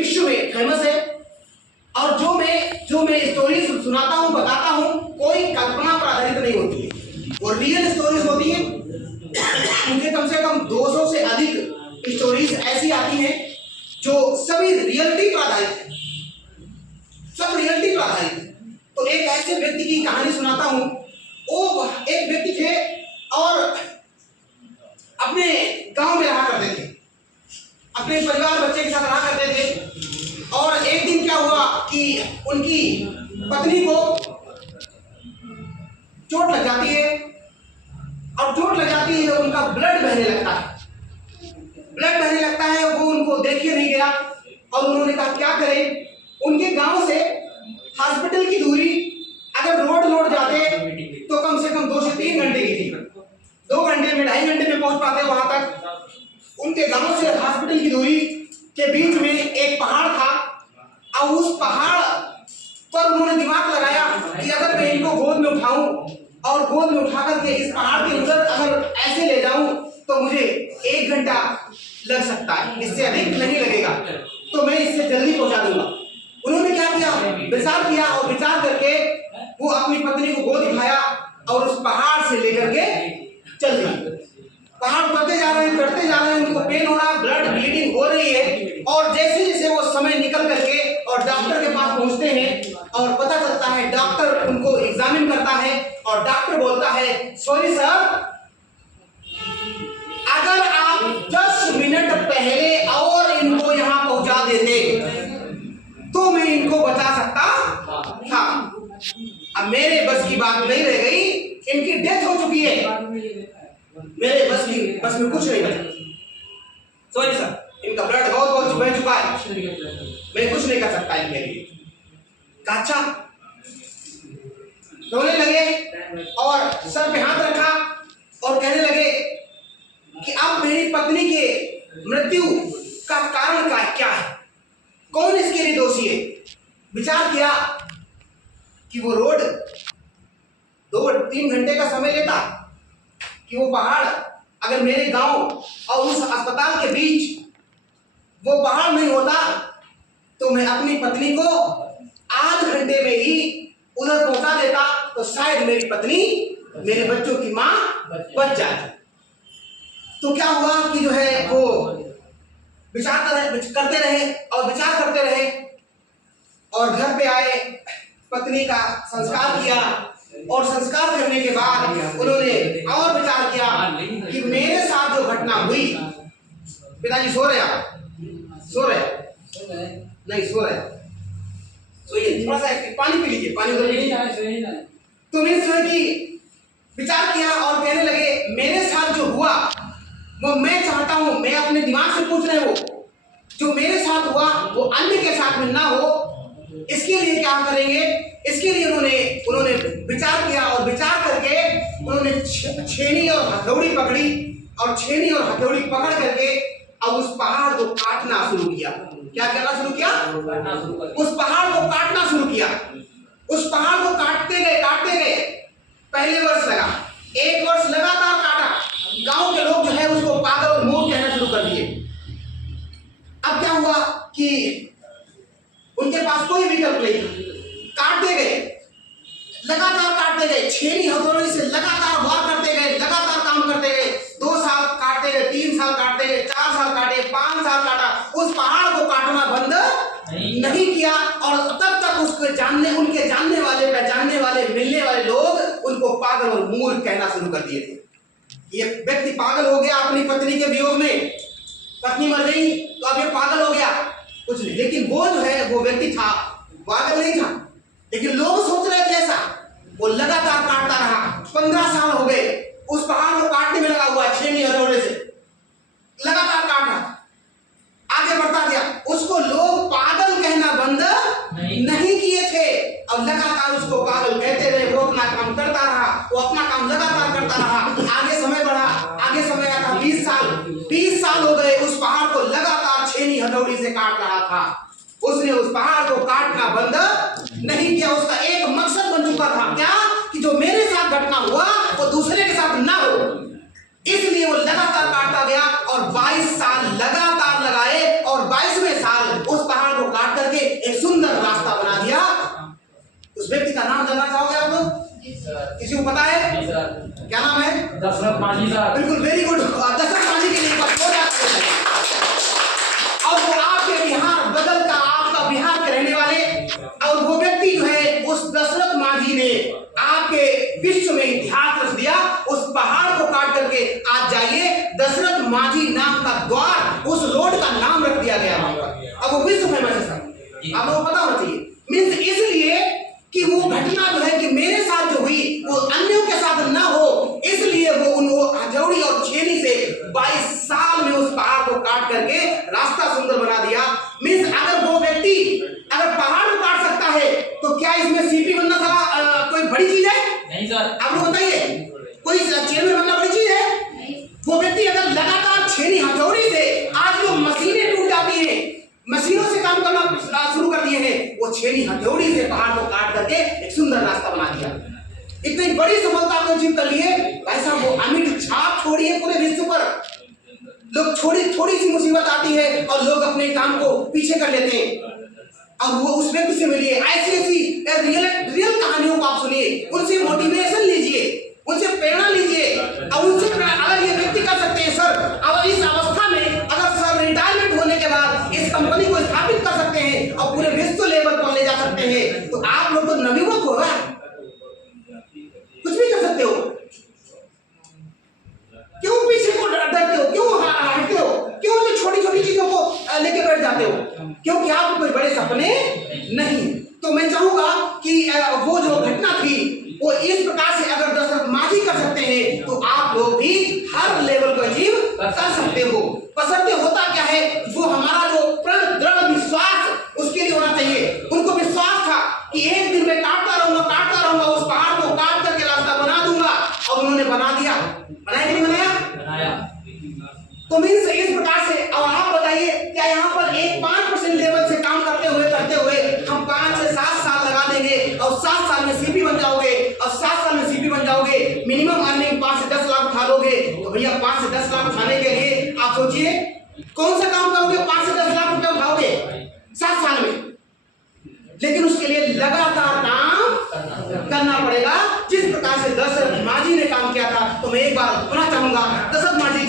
विश्व में फेमस है। और जो मैं स्टोरी सुनाता हूँ, बताता हूँ, कोई कल्पना पर आधारित नहीं होती है, वो रियल स्टोरीज होती है। मुझे कम से कम 200 से अधिक स्टोरीज ऐसी आती हैं जो सभी रियलिटी पर आधारित है, सब रियलिटी पर आधारित है। तो एक ऐसे व्यक्ति की कहानी सुनाता हूँ। वो एक व्यक्ति थे और अपने गांव में रहा करते थे, अपने परिवार बच्चे के साथ रहा करते थे। और एक दिन क्या हुआ कि उनकी पत्नी को चोट लग जाती है, और चोट लग जाती है, उनका ब्लड बहने लगता है, ब्लड बहने लगता है। वो उनको देखे नहीं गया और उन्होंने कहा क्या करें। उनके गांव से हॉस्पिटल की दूरी अगर रोड जाते तो कम से कम 2 से 3 घंटे की थी। 2 घंटे में, 2.5 घंटे में पहुंच पाते वहां तक। उनके गांव से हॉस्पिटल की दूरी के बीच में एक पहाड़ था, और उस पहाड़ पर उन्होंने दिमाग लगाया कि अगर मैं इनको गोद में उठाऊं और गोद में उठा करके इस पहाड़ के अंदर अगर ऐसे ले जाऊं तो मुझे 1 घंटा लग सकता है, इससे अधिक नहीं लगेगा, तो मैं इससे जल्दी पहुंचा दूंगा। उन्होंने क्या किया, विचार किया, और विचार करके वो अपनी पत्नी को गोद उठाया और उस पहाड़ से लेकर के चल दिए। पहाड़ बढ़ते जा रहे हैं, चढ़ते जा रहे हैं, उनको पेन हो रहा, ब्लड ब्लीडिंग हो रही है। और जैसे जैसे वो समय निकल करके और डॉक्टर के पास पहुंचते हैं और पता चलता है, डॉक्टर उनको एग्जामिन करता है और डॉक्टर बोलता है, सॉरी सर, अगर आप 10 मिनट पहले और इनको यहां पहुंचा देते तो मैं इनको बचा सकता था। अब मेरे बस की बात नहीं रह गई, इनकी डेथ हो चुकी है, मेरे बस में कुछ नहीं बचा। सॉरी सर, इनका ब्लड बहुत बह चुका है, मैं कुछ नहीं कर सकता इनके लिए। अच्छा, रोने लगे और सर पे हाथ रखा और कहने लगे कि अब मेरी पत्नी के मृत्यु का कारण क्या है, कौन इसके लिए दोषी है। विचार किया कि वो रोड 2-3 घंटे का समय लेता, कि वो पहाड़ अगर मेरे गांव और उस अस्पताल के बीच वो पहाड़ नहीं होता तो मैं अपनी पत्नी को आध घंटे में ही उधर पहुंचा देता, तो शायद मेरी पत्नी मेरे बच्चों की मां बच जाती। तो क्या हुआ कि जो है वो विचार करते रहे और विचार करते रहे, और घर पे आए, पत्नी का संस्कार किया, और संस्कार करने के बाद उन्होंने और विचार किया कि मेरे साथ जो घटना हुई, पिताजी सो रहे, नहीं सो रहे, सोइए, थोड़ा सा पानी पी लीजिए, पानी उधर पी लीजिए। तो मैंने सोचा कि विचार किया और कहने लगे, मेरे साथ जो हुआ वो मैं चाहता हूं, मैं अपने दिमाग से पूछ रहे हो, जो मेरे साथ हुआ वो अन्य के साथ में ना हो, इसके लिए क्या करेंगे। इसके लिए उन्होंने विचार किया, और विचार करके उन्होंने छेनी और हथौड़ी पकड़ी, और छेनी और हथौड़ी पकड़ करके अब उस पहाड़ को काटना शुरू किया। क्या करना शुरू किया, उस पहाड़ को काटना शुरू किया। उस पहाड़ को काटते गए, पहले वर्ष लगा, 1 वर्ष लगातार काटा। गांव के लोग जो है उसको पागल और मूर्ख कहना शुरू कर दिए। अब क्या हुआ कि उनके पास कोई विकल्प नहीं था, काटते गए, लगातार काटते गए, छेनी हथौड़ी से लगातार वार करते गए, लगातार काम करते गए। 2 साल काटते गए, 3 साल काटते गए, 4 साल काटे, 5 साल काटा, उस पहाड़ को काटना बंद नहीं किया। और तब तक उसके उनके जानने वाले, पहचानने वाले, मिलने वाले लोग उनको पागल और मूर्ख कहना शुरू कर दिए थे। ये व्यक्ति पागल हो गया अपनी पत्नी के वियोग में, पत्नी मर गई तो अब ये पागल हो गया, कुछ नहीं। लेकिन वो जो है वो व्यक्ति था, पागल नहीं था, लेकिन लोग सोच रहे थे ऐसा। वो लगातार काटता रहा, 15 साल हो गए, उस पहाड़ को काटने में लगा हुआ, छेनी हथौड़े से लगातार काट रहा, आगे बढ़ता गया। उसको लोग पागल कहना बंद नहीं किए थे, और लगातार उसको पागल कहते रहे। वो अपना काम करता रहा, वो अपना काम लगातार करता रहा। आगे समय बढ़ा, आगे समय आता 20 साल हो गए, उस पहाड़ को लगातार छेनी हथौड़ी से काट रहा था। उसने उस पहाड़ को काटना बंद नहीं किया। उसका एक मकसद बन चुका था, क्या, कि जो मेरे साथ घटना हुआ वो दूसरे के साथ ना हो। इसलिए वो लगातार काटता गया, और 22 साल लगातार लगाए, और 22वें साल उस पहाड़ किसी को पता है? जी सर। क्या नाम है? दशरथ माझी सर। बिल्कुल, वेरी गुड। दशरथ माझी के लिए एक बार और वो आपके बिहार बगल का, आपका बिहार के रहने वाले, और वो व्यक्ति जो है उस दशरथ माझी ने आपके विश्व में इतिहास रच दिया। उस पहाड़ को काट करके आज जाइए, दशरथ माझी नाम का द्वार, उस रोड का नाम रख दिया गया। अब वो विश्व फेमस है सर, आप लोगों को पता होना चाहिए। मीन्स इसलिए कि वो घटना जो है कि मेरे साथ जो हुई वो अन्यों के साथ ना हो, इसलिए वो हथौड़ी और छेनी से 22 साल में उस पहाड़ को काट करके रास्ता सुंदर बना दिया। मीन्स अगर वो व्यक्ति अगर पहाड़ को काट सकता है तो क्या इसमें सीपी बनना साला कोई बड़ी चीज है? नहीं सर। आप लोग बताइए, कोई चेयरमैन बनना बड़ी चीज है? वो व्यक्ति अगर लगातार छेनी हथौड़ी से, आज जो मशीनें टूट जाती हैं, मशीनों से काम करना शुरू कर दिए हैं, वो छेनी हथौड़ी से पहाड़ को काट करके एक सुंदर रास्ता बना दिया। इतनी बड़ी सफलता आपने अचीव कर ली है ऐसा, वो अमिट छाप छोड़ी है पूरे विश्व पर। लोग थोड़ी सी मुसीबत आती है और लोग अपने काम को पीछे कर लेते हैं, और वो उस व्यक्ति से मिलिए, ऐसी रियल कहानियों को आप सुनिए, उनसे मोटिवेशन लीजिए, उनसे प्रेरणा लीजिए, और उनसे अगर ये व्यक्ति कर सकते हैं सर, अब इस अवस्था में अगर सर रिटायरमेंट होने के बाद इस कंपनी को स्थापित कर सकते हैं और पूरे विश्व लेवल पर ले जा सकते हैं, तो आप लोग तो नवयुवक हो रहा है, कुछ भी कर सकते हो। क्यों पीछे को डरते हो? क्यों हटते हो? क्यों जो छोटी छोटी चीजों को लेके बैठ जाते हो? क्योंकि आपको कोई बड़े सपने नहीं। तो मैं चाहूंगा कि वो जो घटना थी वो इस प्रकार से अगर दशरथ माझी कर सकते हैं तो आप लोग भी हर लेवल को अचीव कर सकते हो। बशर्ते होता क्या है, वो हमारा जो दृढ़ विश्वास उसके लिए होना चाहिए। उनको विश्वास था कि एक दिन मैं काटता रहूंगा, उस पहाड़ को काट करके रास्ता बना दूंगा, और उन्होंने बना दिया। बनाया कि नहीं बनाया? तो मीन्स इस प्रकार से। और आप बताइए, क्या यहाँ पर एक 5% लेवल से काम करते हुए हम 5 से 7 साल लगा देंगे और 7 साल में सीपी बन जाओगे, और 7 साल में सीपी बन जाओगे, मिनिमम अर्निंग 5 से 10 लाख उठा लोगे। तो भैया 5 से 10 लाख उठाने के लिए आप सोचिए कौन सा काम करोगे, 5 से 10 लाख रुपया उठाओगे 7 साल में। लेकिन उसके लिए लगातार काम करना पड़ेगा, जिस प्रकार से दशरथ माझी ने काम किया था। तो मैं एक बार पुनः चाहूंगा दशरथ माझी